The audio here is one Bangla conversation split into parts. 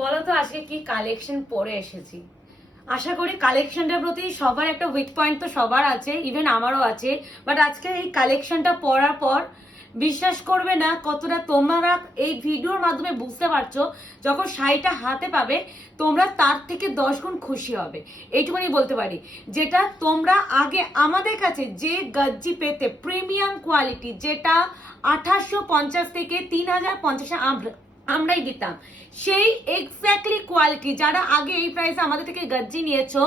বলো তো আজকে কি কালেকশন পরে এসেছি। আশা করি কালেকশনটার প্রতি সবার একটা উইক পয়েন্ট তো সবার আছে, ইভেন আমারও আছে। বাট আজকে এই কালেকশনটা পরার পর বিশ্বাস করবে না কতটা তোমরা এই ভিডিওর মাধ্যমে বুঝতে পারছো। যখন শাড়িটা হাতে পাবে তোমরা তার থেকে 10 গুণ খুশি হবে, এইটুকুনি বলতে পারি। যেটা তোমরা আগে আমাদের কাছে যে গজ্জি পেতে প্রিমিয়াম কোয়ালিটি, যেটা 2850 থেকে 3050 আমরাই দিতাম, সেই এক্স্যাক্টলি কোয়ালিটি যারা আগে এই প্রাইসে আমাদের থেকে গজ্জি নিয়েছো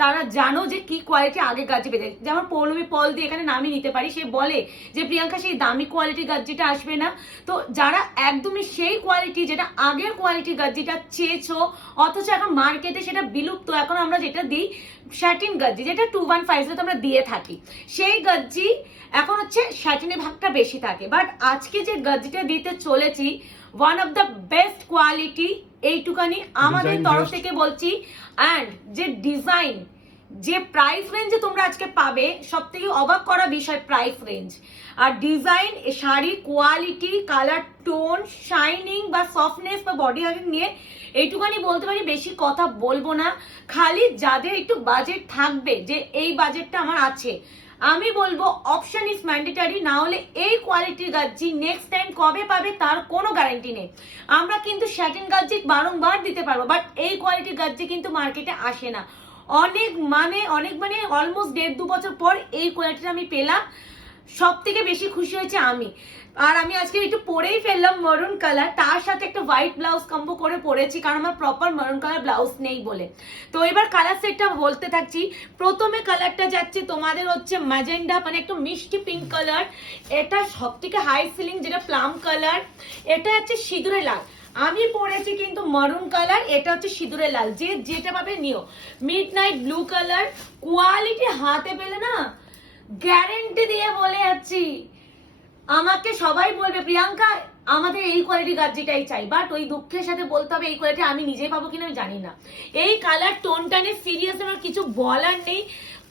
তারা জানো যে কি কোয়ালিটি আগে গজ্জি পেতে। যেমন পৌলমী পল দিয়ে এখানে নামিয়ে নিতে পারি, সে বলে যে প্রিয়াঙ্কা সেই দামি কোয়ালিটি গজ্জিটা আসবে না। তো যারা একদমই সেই কোয়ালিটি, যেটা আগের কোয়ালিটি গজ্জিটা চেয়েছো, অথচ এখন মার্কেটে সেটা বিলুপ্ত, এখন আমরা যেটা দিই শ্যাটিন গজ্জি, যেটা 2150 আমরা দিয়ে থাকি, সেই গজ্জি এখন হচ্ছে শ্যাটিনের ভাগটা বেশি থাকে। বাট আজকে যে গজ্জিটা দিতে চলেছি, one of the best quality, এইটুকানি আমাদের তরফ থেকে বলছি। অ্যান্ড যে ডিজাইন, যে প্রাইস রেঞ্জে তোমরা আজকে পাবে, সব থেকে অবাক করা বিষয় প্রাইস রেঞ্জ আর design, sari quality, colour tone, shining বা সফটনেস বা বডি হাগিং নিয়ে এইটুকানি বলতে পারি। বেশি কথা বলবো না, খালি যাদের একটু বাজেট থাকবে যে এই বাজেটটা আমার আছে, আমি বলবো অপশন ইজ ম্যান্ডেটারি। না হলে এই কোয়ালিটির গাজ্জি নেক্সট টাইম কবে পাবে তার কোনো গ্যারান্টি নেই। আমরা কিন্তু শ্যাটিন গাজ্জি বারংবার দিতে পারবো, বাট এই কোয়ালিটির গাজ্জি কিন্তু মার্কেটে আসে না। অনেক মানে অলমোস্ট 1.5-2 বছর পর এই কোয়ালিটিটা আমি পেলাম। সব থেকে বেশি খুশি হয়েছে আমি। আর আমি আজকে একটু পরেই ফেললাম মারুন কালার, তার সাথে একটা হোয়াইট ব্লাউজ কম্বো করে পরেছি, কারণ আমার প্রপার মারুন কালার ব্লাউজ নেই বলে। তো এবার কালার সেটটা বলতে থাকছি। প্রথমে কালারটা যাচ্ছে তোমাদের হচ্ছে ম্যাজেন্ডা, মানে একটু মিষ্টি পিঙ্ক কালার। এটা সব থেকে হাই সিলিং, যেটা প্লাম কালার। এটা হচ্ছে সিঁদুরে লাল। আমি পরেছি কিন্তু মারুন কালার, এটা হচ্ছে সিঁদুরে লাল। যে যেটা পাবে নিও। Mid night blue colour. Quality হাতে পেলে না গ্যারেন্টি দিয়ে বলে যাচ্ছি, আমাকে সবাই বলবে প্রিয়াঙ্কা আমাদের এই কোয়ালিটি গাজ্জিটাই চাই, বাট ওই দুঃখের সাথে বলতে হবে এই কোয়ালিটি আমি নিজেই পাবো কিনা আমি জানি না। এই কালার টোনটা নিয়ে সিরিয়াস আমার কিছু বলার নেই,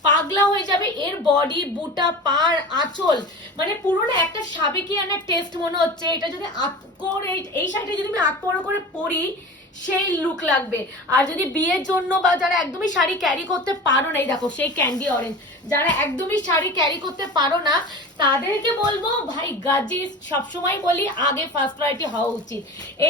পাগলা হয়ে যাবে। এর বডি, বুটা, পার, আঁচল, মানে পুরো না একটা সাবেকিয়ানা টেস্ট মনে হচ্ছে। এটা যদি করে এই শাড়িটা যদি আমি আতপরো করে পরি সেই লুক লাগবে। আর যদি বিয়ের জন্য বা যারা একদমই শাড়ি ক্যারি করতে পারো না, এই দেখো সেই ক্যান্ডি অরেঞ্জ, যারা একদমই শাড়ি ক্যারি করতে পারো না তাদেরকে বলবো ভাই গাজ্জি সবসময় বলি আগে ফার্স্ট প্রায়োরিটি হওয়া উচিত।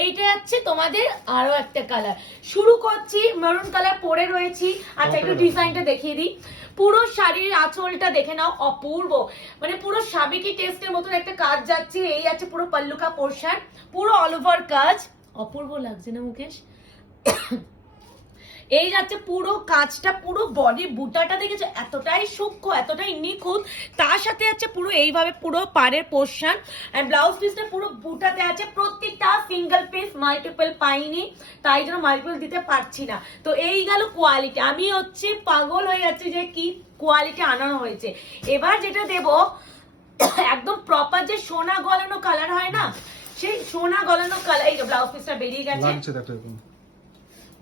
এইটা হচ্ছে তোমাদের আরো একটা কালার। শুরু করছি, মেরুন কালার পরে রয়েছি। আচ্ছা একটু ডিজাইনটা দেখিয়ে দিই। পুরো শাড়ির আঁচলটা দেখে নাও, অপূর্ব, মানে পুরো সাবেকি টেস্টের মতন একটা কাজ যাচ্ছে। এই আছে পুরো পাল্লুকা পোর্শন, পুরো অল ওভার কাজ, অপূর্ব লাগছে না মুকেশ? এই যাচ্ছে পুরো কাজটা, পুরো বডি বুটাটা দেখেছো এতটাই সূক্ষ্ম, এতটাই নিখুঁত। তার সাথে আছে পুরো এইভাবে পুরো পাড়ের পোর্শন, আর ব্লাউজ পিসটা পুরো বুটাতে আছে। প্রত্যেকটা সিঙ্গেল পিস, মাল্টিপল পাইনি, তাই জন্য মাল্টিপল দিতে পারছি না। তো এই গেল কোয়ালিটি। আমি হচ্ছে পাগল হয়ে যাচ্ছি যে কি কোয়ালিটি আনানো হয়েছে। এবার যেটা দেব একদম প্রপার যে সোনা গলানো কালার হয় না, সেই সোনা গলানো কালার। এই ব্লাউজ পিসটা বেরিয়ে গেছে,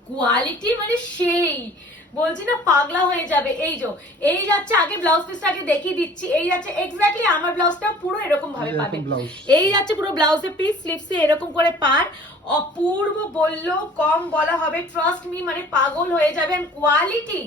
কোয়ালিটি মানে সেই বলছি না পাগলা হয়ে যাবে। এই যাচ্ছে আগে ব্লাউজ পিসটা আগে দেখিয়ে দিচ্ছি। এই যাচ্ছে এক্স্যাক্টলি আমার ব্লাউজটা পুরো এরকম ভাবে পাবে। এই যাচ্ছে পুরো ব্লাউজের পিস, স্লিভসে এরকম করে পার। অপূর্ব বললেও কম বলা হবে, ট্রাস্ট মি, মানে পাগল হয়ে যাবেন। কোয়ালিটি,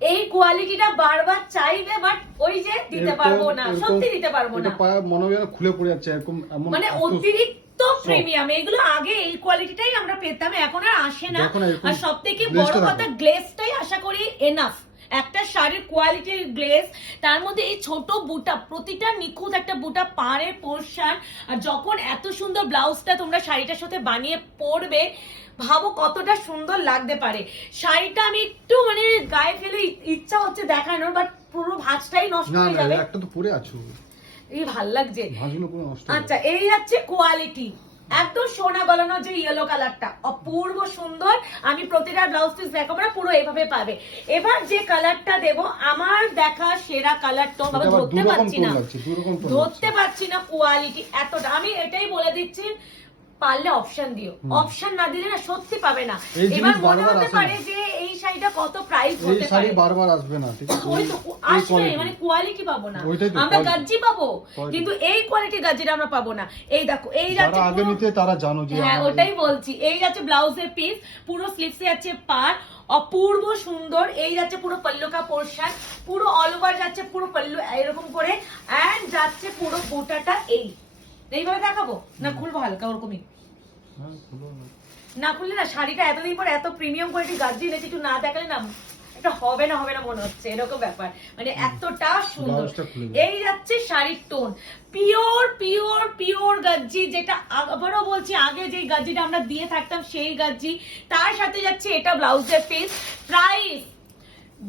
এই কোয়ালিটিটা বারবার চাইবে, বাট ওই যে দিতে পারবো না, সত্যি দিতে পারবো না। মনে হয় খুলে পড়ে যাচ্ছে এরকম, মানে অতিরিক্ত প্রিমিয়াম। এগুলো আগে এই কোয়ালিটিটাই আমরা পেতাম, এখন আর আসে না। আর সব থেকে বড় কথা গ্লেজটাই আশা করি এনাফ। একটা শাড়ির কোয়ালিটির গ্লেজ, তার মধ্যে এই ছোট বুটা, প্রতিটা নিখুঁত একটা বুটা, পাড়ের পোর্শন। আর যখন এত সুন্দর ব্লাউজটা তোমরা শাড়িটার সাথে বানিয়ে পরবে, ভাবো কতটা সুন্দর লাগতে পারে। শাড়িটা আমি একটু মানে গায়ে ফেলে ইচ্ছা হচ্ছে দেখানোর, বাট পুরো ভাঁজটাই নষ্ট হয়ে যাবে। একটা তো পরে আছো, এই ভাল লাগছে। নষ্ট। আচ্ছা এই হচ্ছে কোয়ালিটি, একদম সোনা গলানো যে ইয়েলো কালারটা, অপূর্ব সুন্দর। আমি প্রতিটা ব্লাউজ পিস দেখাবো না, পুরো এভাবে পাবে। এবার যে কালারটা দেব আমার দেখা সেরা কালারটা, বাবা ধরতে পারছি না কোয়ালিটি এতটা। আমি এটাই বলে দিচ্ছি, পারলে অপশন দিও, অপশন না দিলে না সত্যি পাবে না। এই জিনিস এবার মনে বারবার হতে আসে পারে না। যে এই শাড়িটা কত প্রাইস এই হতে শাড়ি পারে, বারবার আসবে না, ঠিক আছে? ওই তো এই আসবে quality। মানে কোয়ালিটি পাবো না, ওইটাই তো, আমরা quality। গাজ্জি পাবো Quality। কিন্তু এই কোয়ালিটির গাজ্জিটা আমরা পাবো না। এই দেখো এই যারা যাচ্ছে আগে পুরো- নিতে তারা জানো যে হ্যাঁ আমার- ওটাই বলছি, এই যাচ্ছে ব্লাউজের পিস, পুরো স্লিভসে যাচ্ছে পার, অপূর্ব সুন্দর। এই যাচ্ছে পুরো পল্লুকা পোর্শন, পুরো অল ওভার যাচ্ছে পুরো পল্লু এরকম করে, এন্ড যাচ্ছে পুরো বুটাটা এইভাবে দেখাবো না, খুলবো হালকা ওরকমই, হ্যাঁ, খুলো না। না খুললে না শাড়িটা এতদিন পরে এত প্রিমিয়াম কোয়ালিটি গাজ্জি এনেছি, একটু না দেখালে না এটা হবে না মনে হচ্ছে, এরকম ব্যাপার, মানে এতটা সুন্দর। ব্লাউজটা খুলে দাও। এই যাচ্ছে শাড়ির টোন, পিওর পিওর পিওর গাজ্জি, যেটা আবারও বলছি আগে যে গাজ্জিটা আমরা দিয়ে থাকতাম সেই গাজ্জি, তার সাথে যাচ্ছে এটা ব্লাউজের পিস। প্রাইস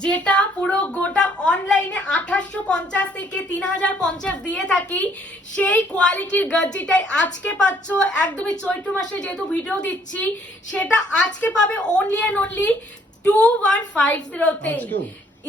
যেটা পুরো গোটা অনলাইনে 2850 থেকে 3050 দিয়ে থাকি, সেই কোয়ালিটির গাজ্জিটাই আজকে পাচ্ছ একদমই চৈত্র মাসে যেহেতু ভিডিও দিচ্ছি, সেটা আজকে পাবে অনলি এন্ড অনলি 2150 তে। আজকেও?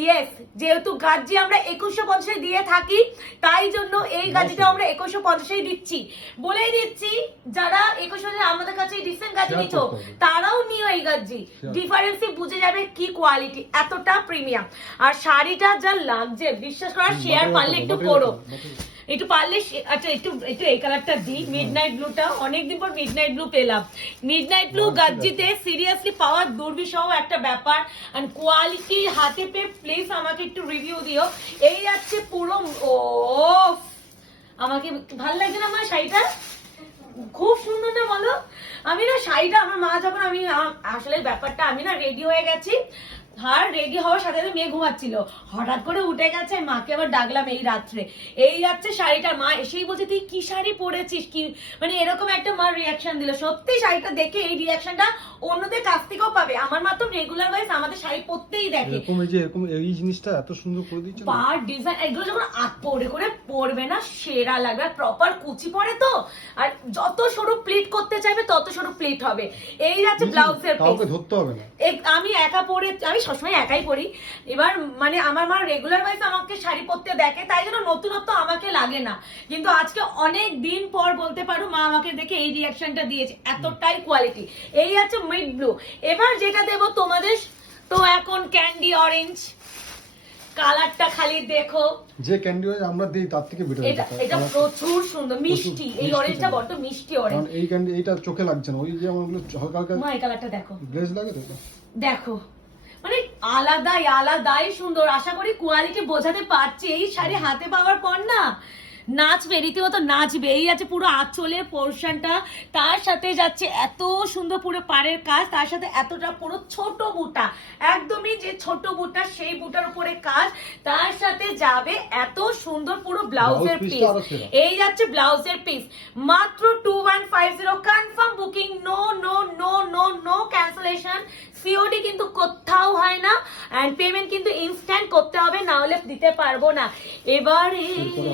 ইয়েস, যেহেতু গাজ্জি আমরা 2150 দিয়ে থাকি, তাই জন্য এই গাজ্জিটা আমরা 2150 দিচ্ছি। বলেই দিচ্ছি যারা 2150 আমাদের কাছে রিসেন্ট গাজ্জি Share নিচ্ছ করতে হবে। তারাও নিও এই গাজ্জি, Sure. ডিফারেন্সই বুঝে যাবে কি কোয়ালিটি, এতটা প্রিমিয়াম। আর শাড়িটা যা লাগছে বিশ্বাস করা, শেয়ার পারলে একটু করো, একটু পারলে আচ্ছা একটু একটু এই কালারটা দিই, মিডনাইট ব্লুটা, অনেকদিন পর মিডনাইট ব্লু পেলাম। মিডনাইট ব্লু গাজ্জিতে সিরিয়াসলি পাওয়ার দুর্বিষহ একটা ব্যাপার, আর কোয়ালিটি হাতে পেয়ে প্লিজ আমাকে একটু রিভিউ দিও। এই যাচ্ছে পুরো, ও আমাকে ভালো লাগছে না আমার শাড়িটা, খুব সুন্দর না বলো? আমি না শাড়িটা আমার মা যখন আমি আসলে ব্যাপারটা আমি না রেডি হয়ে গেছি, আর রেডি হওয়ার সাথে সাথে মেয়ে ঘুমাচ্ছিল, হঠাৎ করে উঠে গেছে, মাকে আবার ডাকলাম এই রাত্রে। এই যাচ্ছে শাড়িটা, মা এসেই বলছে তুই কি শাড়ি পরেছিস, কি মানে এরকম একটা মার রিয়াকশন দিল। সত্যি শাড়িটা দেখে এই রিয়াকশনটা অন্যদের কাছ থেকেও পাবে, আমার মা তো রেগুলার ওয়াইজ আমাদের শাড়ি পরতেই দেখে, এরকম এই যে এরকম এই জিনিসটা এত সুন্দর করে দিচ্ছে না? পার ডিজাইন এগুলো যখন পরে করে পরবে না সেরা লাগবে, আর প্রপার কুচি পরে তো, আর যত সরু প্লিট করতে চাইবে তত সরু প্লিট হবে। এই যাচ্ছে ব্লাউজের কাউকে ধরতে হবে না। আমি একা পরে, আমি সবসময় একাই পরি, এবার মানে আমার মা রেগুলার ওয়াইজ আমাকে শাড়ি পরতে দেখে, তাই জন্য নতুনত্ব আমাকে লাগে না, কিন্তু আজকে অনেক দিন পর বলতে পারো মা আমাকে দেখে এই রিয়াকশনটা দিয়েছে, এতটাই কোয়ালিটি। এই আছে মিড ব্লু। এবার যেটা দেবো তোমাদের, তো এখন ক্যান্ডি অরেঞ্জ কালারটা খালি দেখো, যে ক্যান্ডি আমরা দেই তার থেকে বেটার। এটা প্রচুর সুন্দর মিষ্টি, এই মিষ্টি অরেঞ্জটা কালার। বড্ড মিষ্টি অরেঞ্জ। কারণ এই ক্যান্ডি এইটা চোখে লাগছে না, ওই যে আমারগুলো হালকা হালকা মা এই কালারটা দেখো, গ্লেজ লাগে তো। দেখো মানে আলাদাই আলাদাই সুন্দর। আশা করি কোয়ালিটি বোঝাতে পারছি, এই শাড়ি হাতে পাওয়ার পর না নাচবে, রীতিমতো নাচবে। এই আছে পুরো আঁচলের পোর্শনটা, তার সাথে যাচ্ছে এত সুন্দর পুরো পাড়ের কাজ, তার সাথে এতটা পুরো ছোট বুটা, একদমই যে ছোট বুটা সেই বুটার উপরে কাজ, তার সাথে যাবে এত সুন্দর পুরো ব্লাউজের Blouse piece পিস। টা আরো সেরা। এই যাচ্ছে ব্লাউজের পিস, মাত্র 2150, confirm booking, no no no no no cancellation, COD কিন্তু কোথাও হয় না, এন্ড পেমেন্ট কিন্তু ইনস্ট্যান্ট করতে হবে, না হলে দিতে পারবো না। এবারে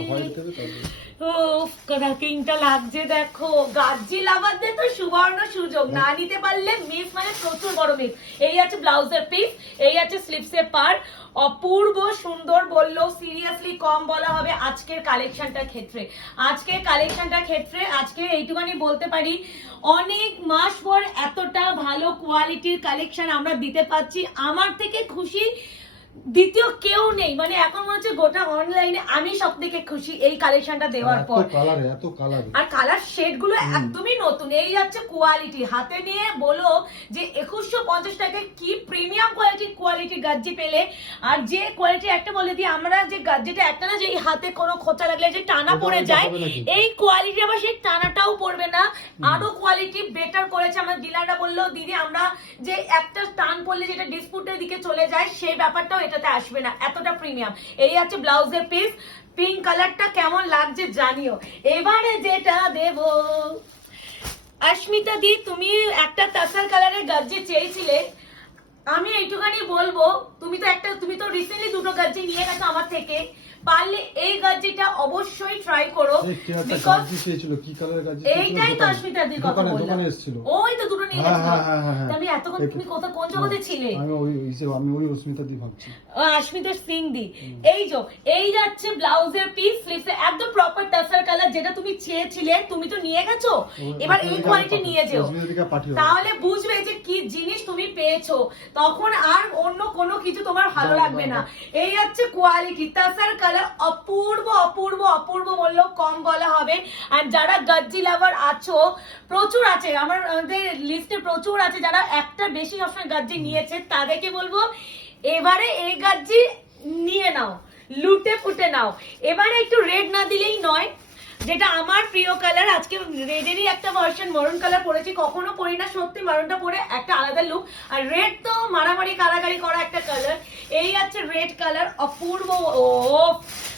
হোয়াইট দেবে তাহলে। কিংটা লাগছে দেখো, গাজ্জি লাভারদের তো সুবর্ণ সুযোগ, না নিতে পারলে মিস মানে প্রচুর বড় মিস। এই আছে ব্লাউজের পিস, এই আছে স্লিভসের পার্ট, অপূর্ব সুন্দর, বললো সিরিয়াসলি কম বলা হবে আজকের কালেকশনটার ক্ষেত্রে। আজকের কালেকশনটার ক্ষেত্রে আজকে এইটুখানি বলতে পারি, অনেক মাস পর এতটা ভালো কোয়ালিটির কালেকশন আমরা দিতে পারছি, আমার থেকে খুশি দ্বিতীয় কেউ নেই, মানে এখন মনে হচ্ছে গোটা অনলাইনে আমি সব থেকে খুশি এই কালেকশনটা দেওয়ার পর। এত কালারে আর কালার শেড গুলো একদমই নতুন। এই যাচ্ছে কোয়ালিটি, হাতে নিয়ে বলো যে 2150 টাকায় কি প্রিমিয়াম কোয়ালিটি গাজ্জি পেলে। আর যে কোয়ালিটি একটা বলে দিই, আমরা যে গাজ্জিটা একটা না যে এই হাতে কোনো খোঁচা লাগলে যে টানা ওটা পড়ে যায়, হবে না কিন্তু। এই কোয়ালিটি আবার সেই টানাটাও পড়বে না, আরো কোয়ালিটি বেটার করেছে। আমার ডিলাররা বললো দিদি আমরা যে একটা টান পড়লে যেটা ডিসপুটের দিকে চলে যায় সেই ব্যাপারটাও এটাতে আসবে না, এতটা প্রিমিয়াম। এই আছে ব্লাউজের পিস, পিঙ্ক কালারটা কেমন লাগছে জানিও। এবারে যেটা দেব, অস্মিতা দি তুমি একটা টাসার কালারের গাজ্জি চেয়েছিলে, আমি এইটুখানি বলবো, তুমি তো রিসেন্টলি দুটো গাজ্জি নিয়ে গেছো আমার থেকে, পারলে এই গাজ্জিটা অবশ্যই ট্রাই করো, এই কি একটা বিকজ গাজ্জি চেয়েছিল, কি কালারের গাজ্জি? এইটাই তো অস্মিতা দির কথা বললাম, দোকানে এসেছিল। ওই তো দুটো নিয়ে হ্যাঁ, গেছো। হ্যাঁ, হ্যাঁ, হ্যাঁ, হ্যাঁ। তা আমি এতক্ষণ তুমি কোন জগতে ছিলে? আমি ওই অস্মিতা দি ভাবছি। আশমিতা সিং দি। এই যাচ্ছে ব্লাউজের পিস, স্লিভস একদম প্রপার টাসার কালার, যেটা তুমি চেয়েছিলে, তুমি তো নিয়ে গেছো, এবার এই কোয়ালিটি নিয়ে যেও, অস্মিতা দিকে পাঠিও। তাহলে বুঝবে যে কি জিনিস তুমি পেয়েছো, তখন আর অন্য কোনো কিছু তোমার ভালো লাগবে না। এই হচ্ছে কোয়ালিটি, টাসার কালার, অপূর্ব অপূর্ব অপূর্ব বললেও কম বলা হবে। আর যারা গজ্জি লাভার আছো, প্রচুর আছে আমাদের লিস্টে, প্রচুর আছে যারা একটা বেশি সবসময় গজ্জি নিয়েছে, তাদেরকে বলবো এবারে এই গজ্জি নিয়ে নাও, লুটে ফুটে নাও। এবারে একটু রেড না দিলেই নয়, যেটা আমার প্রিয় কালার। আজকে রেডেরই একটা ভার্সন মরুন কালার পরেছি, কখনো পরি না, সত্যি মারুনটা পরে একটা আলাদা লুক। আর রেড তো মারামারি কারাগারি করা একটা কালার। এই আছে রেড কালার, অপূর্ব। ও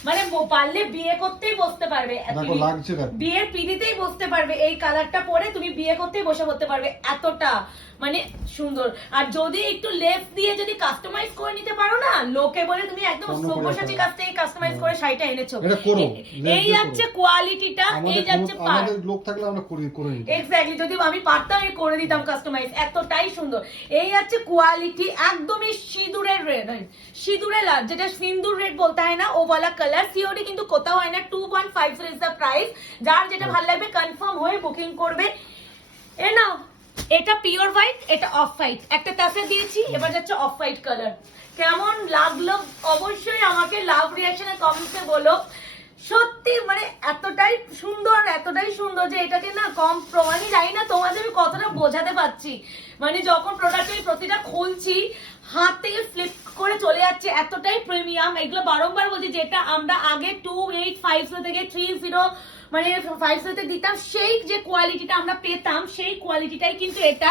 মানে পারলে বিয়ে করতেই বসতে পারবে, দেখো লাগছে, দেখো বিয়ের পিড়িতেই বসতে পারবে, এই কালারটা পরে তুমি বিয়ে করতেই বসে করতে পারবে, এতটা মানে সুন্দর। আর যদি একটু লেস দিয়ে যদি কাস্টমাইজ করে নিতে পারো না, লোকে বলে তুমি একদম সব্যসাচী কাছ থেকে কাস্টমাইজ করে শাড়িটা এনেছো। এটা করো, এই যাচ্ছে কোয়ালিটিটা, এই যাচ্ছে আমাদের লোক থাকলে আমরা করে নিতাম। এক্স্যাক্টলি, যদি আমি পারতাম আমি করে দিতাম কাস্টমাইজ, এতটাই সুন্দর। এই যাচ্ছে কোয়ালিটি, একদমই সিঁদুরের রেড, সিঁদুরের লাল, যেটা সিন্দুর রেড বলতে হয় না, ও বলা কালার। সিওডি কিন্তু কোথাও হয় না, 2.5 ইজ দ্য প্রাইস। যার যেটা ভালো লাগবে কনফার্ম হয়ে বুকিং করবে। এ নাও, এটা পিওর হোয়াইট, এটা অফ হোয়াইট, একটা তাসে দিয়েছি, এবার যাচ্ছে অফ হোয়াইট কালার। কেমন লাগলো অবশ্যই আমাকে লাভ রিঅ্যাকশনে কমেন্টে বলো। সত্যি মানে এতটাই সুন্দর যে এটাকে না কম প্রমাণই জানি না তোমাদের আমি কতটা বোঝাতে পারছি। মানে যখন প্রোডাক্টের প্রতিটা খুলছি, হাত থেকে ফ্লিপ করে চলে যাচ্ছে, এতটাই প্রিমিয়াম। এগুলো বারংবার বলছি, যেটা আমরা আগে 2850 থেকে 30 মানে 50 দিতাম, সেই যে কোয়ালিটিটা আমরা পেতাম, সেই কোয়ালিটিটাই কিন্তু এটা।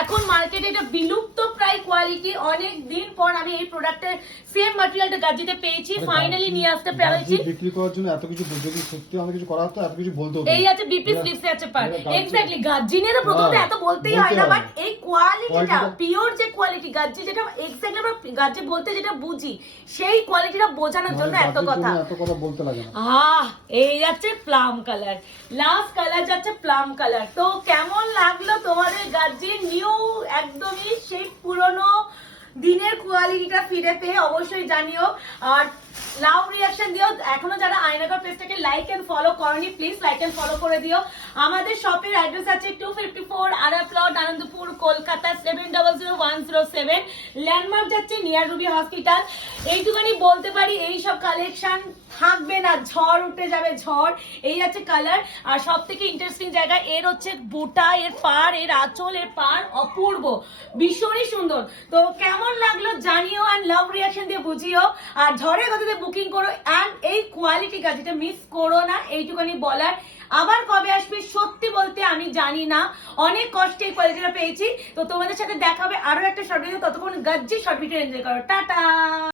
এখন মার্কেটে এটা বিলুপ্ত প্রায় কোয়ালিটি। অনেক দিন পর আমি এই প্রোডাক্টের সেম ম্যাটেরিয়ালটা গাজিতে পেয়েছি, ফাইনালি নিয়ে আসতে পেরেছি। বিক্রি করার জন্য এত কিছু, যদি সত্যি আমাদের কিছু করা হতো এত কিছু বলতে হতো। এই আছে বিপি স্লিপসে আছে পার, এক্স্যাক্টলি। গাজি নিয়ে তো প্রথমে এত বলতেই হয় না, বাট এই কোয়ালিটিটা, পিওর যে কোয়ালিটি গাজি, যেটা এক্স্যাক্টলি আমরা গাজি বলতে যেটা বুঝি, সেই কোয়ালিটিটা বোঝানোর জন্য এত কথা বলতে লাগে না। এই যাচ্ছে প্লাম কালার, লাস্ট কালার যাচ্ছে প্লাম কালার। তো কেমন লাগলো তোমাদের গাজি নিউ, একদমই সেই পুরনো দিনের কোয়ালিটিটা ফিরে পেয়ে অবশ্যই জানিও। আর লাভ রিঅ্যাকশন দিও। এখনো যারা আয়নাঘর পেজটাকে লাইক এন্ড ফলো করনি, প্লিজ লাইক এন্ড ফলো করে দিও। আমাদের শপের অ্যাড্রেস আছে 254 আরা প্লট, আনন্দপুর, কলকাতা 700107। ল্যান্ডমার্ক যাচ্ছে নিয়ার রুবি হসপিটাল। এইটুখানি বলতে পারি, এই সব কালেকশন থাকবে না, ঝড় উঠে যাবে, ঝড়। এই আছে কালার। আর সব থেকে ইন্টারেস্টিং জায়গা, এর হচ্ছে বুটা, এর পার, এর আঁচল, এর পার অপূর্ব, ভীষণই সুন্দর। তো কেমন লাগলো জানিও, আর লাভ রিঅ্যাকশন দিয়ে বুঝিও। আর ঝড়ের কথাতে বুকিং করো, অ্যান্ড এই কোয়ালিটি গাজিটা মিস করো না, এইটুখানি বলার। আবার কবে আসবে সত্যি বলতে আমি জানি না, অনেক কষ্টে এই কোয়ালিটিটা পেয়েছি। তো তোমাদের সাথে দেখা হবে আরো একটা শর্ট ভিডিও, ততক্ষণ গাজ্জি শর্ট ভিডিও এনজয় করো, টাটা।